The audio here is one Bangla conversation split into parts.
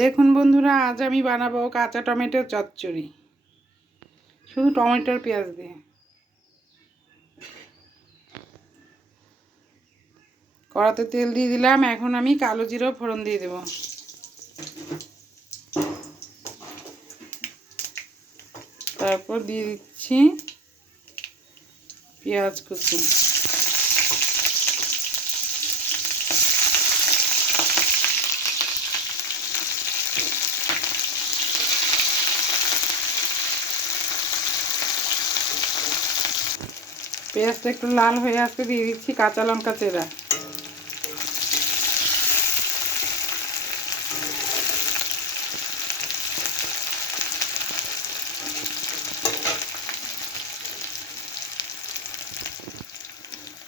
দেখুন বন্ধুরা, আজ আমি বানাবো কাঁচা টমেটোর চচ্চড়ি, শুধু টমেটোর পেঁয়াজ দিয়ে। কড়াতে তেল দিয়ে দিলাম। এখন আমি কালো জিরা ফোড়ন দিয়ে দেব। তারপর দিয়ে দিচ্ছি পেঁয়াজ কুচি। পেঁয়াজটা একটু লাল হয়ে আসতে দিয়ে দিচ্ছি কাঁচা লঙ্কা চেরা।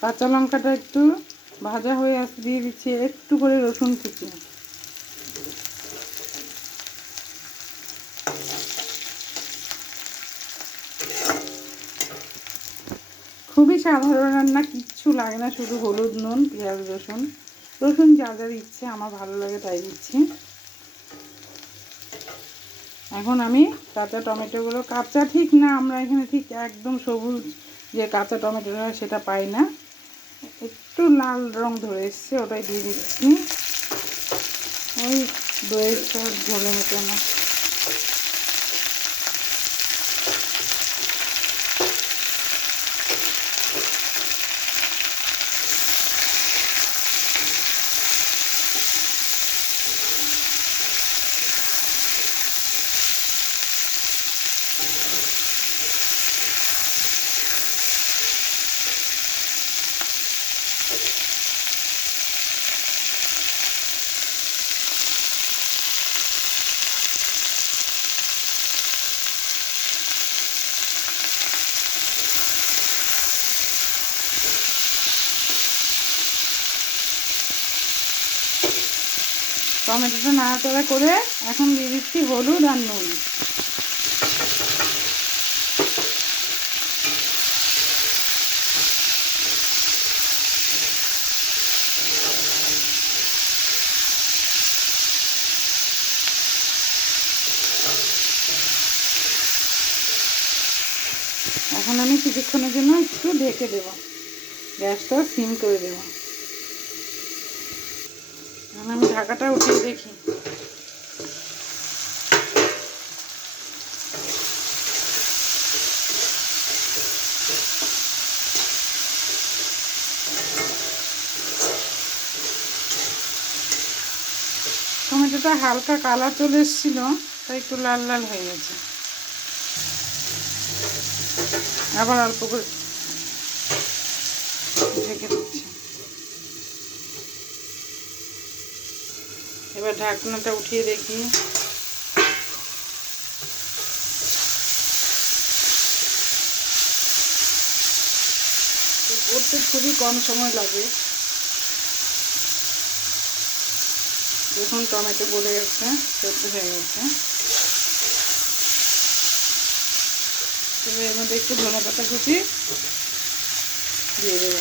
কাঁচা লঙ্কাটা একটু ভাজা হয়ে আসতে দিয়ে দিচ্ছি একটু করে রসুন কুচি। খুবই সাধারণ রান্না, কিচ্ছু লাগে না, শুধু হলুদ, নুন, পেঁয়াজ, রসুন। রসুন যা যা দিচ্ছে আমার ভালো লাগে তাই দিচ্ছি। এখন আমি কাঁচা টমেটোগুলো, কাঁচা ঠিক না, আমরা এখানে ঠিক একদম সবুজ যে কাঁচা টমেটো হয় সেটা পাই না, একটু লাল রং ধরে এসছে, ওটাই দিয়ে দিচ্ছি। ওই দইয়ের সব ঝোলের মতো না। টমেটোটা নাড়াচাড়া করে এখন দিয়ে দিচ্ছি হলুদ আর নুন। এখন আমি কিছুক্ষণের জন্য একটু ঢেকে দেব, গ্যাসটা সিম করে দেব। এখন আমি ঢাকাটা উঠিয়ে দেখি। টমেটোটা হালকা কালার চলে এসেছিল, তাই একটু লাল লাল হয়ে গেছে। আবার অল্প করে ঢেকে দিচ্ছি। এবার ঢাকনাটা উঠিয়ে দেখি। করতে খুবই কম সময় লাগে। দেখুন টমেটো গলে গেছে, সেদ্ধ হয়ে গেছে। এবার এর মধ্যে একটু ধনেপাতা কুচি দিয়ে দেবো।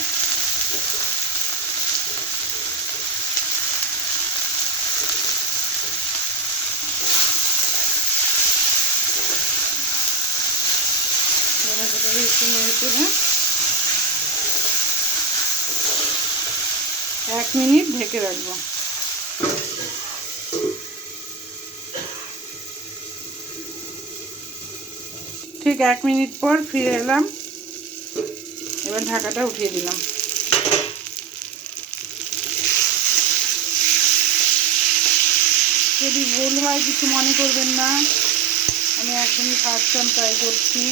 ধনেপাতা একটু নেড়ে চেড়ে 1 মিনিট ঢেকে রাখবো। ঠিক 1 মিনিট পর ফিরে এলাম। এবার ঢাকাটা উঠিয়ে দিলাম। যদি ভুল হয় কিছু মনে করবেন না, আমি একদমই ফার্স্ট টাইম ট্রাই করছি।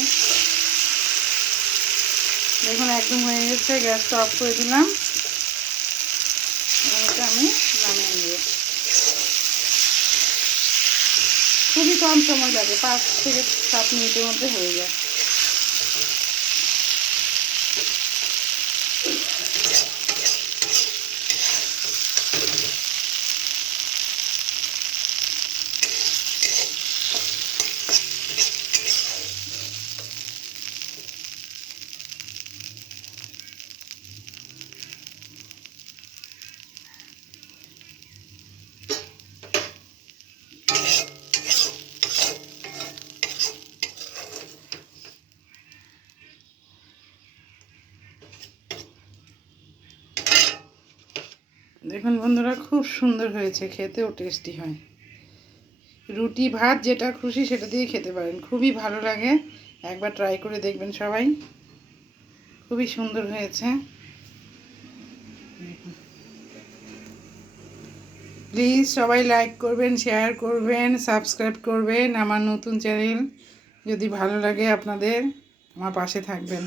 দেখুন একদম হয়ে গেছে, গ্যাসটা অফ করে দিলাম। এটা আমি নামিয়ে নেব। খুবই কম সময় লাগে, 5 থেকে 7 মিনিটের মধ্যে হয়ে যায়। দেখুন বন্ধুরা, খুব সুন্দর হয়েছে, খেতেও টেস্টি হয়। রুটি ভাত যেটা খুশি সেটা দিয়ে খেতে পারেন, খুবই ভালো লাগে। একবার ট্রাই করে দেখবেন সবাই, খুবই সুন্দর হয়েছে। প্লিজ সবাই লাইক করবেন, শেয়ার করবেন, সাবস্ক্রাইব করবেন আমার নতুন চ্যানেল। যদি ভালো লাগে আপনাদের, আমার পাশে থাকবেন।